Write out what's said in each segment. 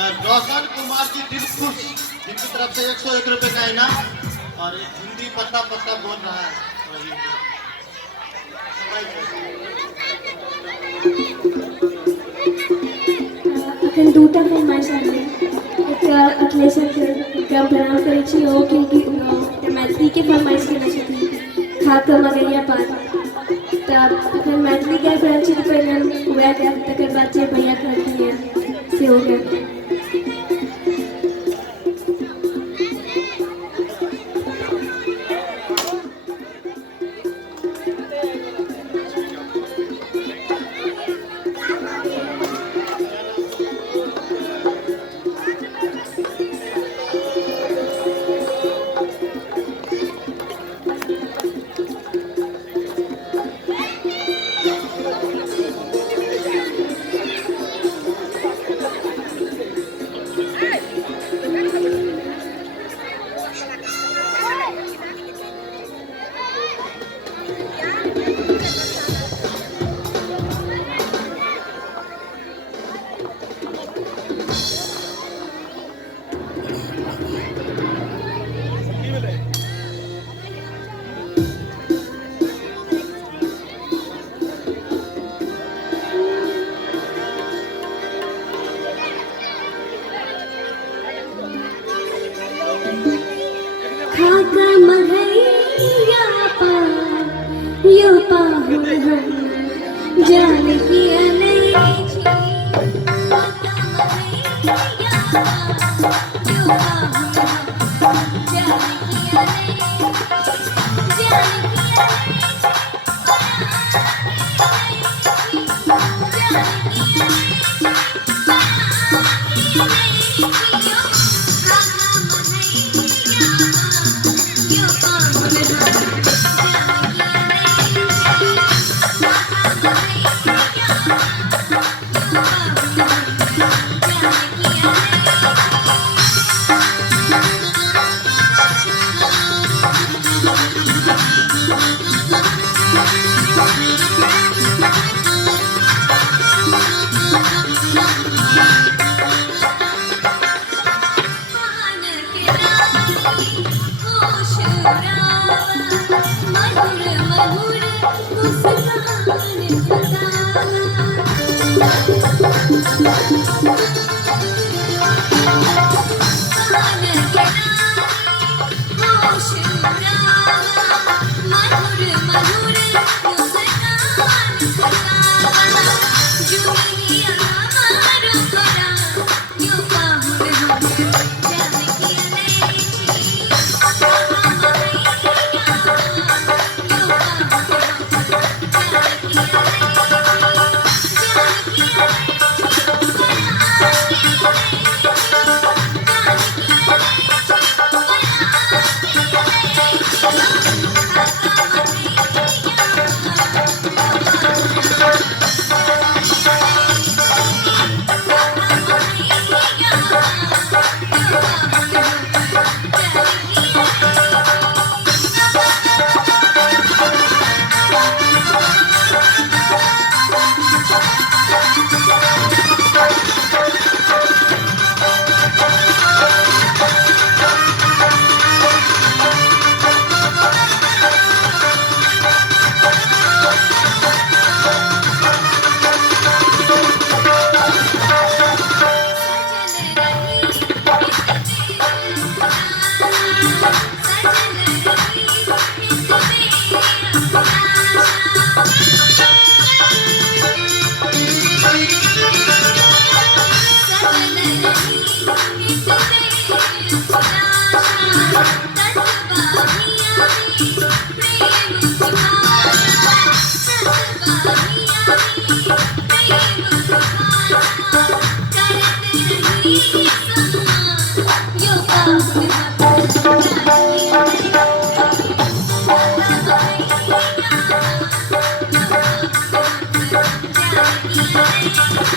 रोशन कुमार जी दिल खुश जिनकी तरफ से 101 रुपए का इनाम और एक हिंदी पत्ता पत्ता बोल रहा है। अखन दूटा फरमाइश आबे एक अखिलेशन के प्रणाम करै छी ओ क्योंकि मैथिली के फरमाइश केने छथिन खा कऽ मगैया पात तऽ अखन मैथिली के रहल छी तऽ पहिले वएह के तकर बाद जे भैया कहलखिन से हो गया। जान किया नहीं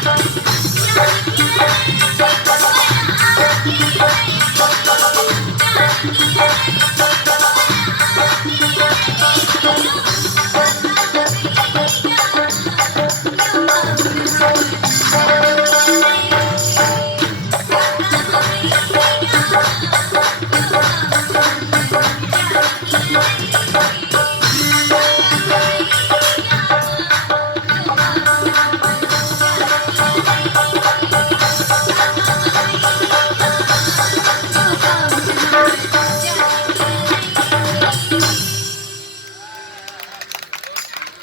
Thank you.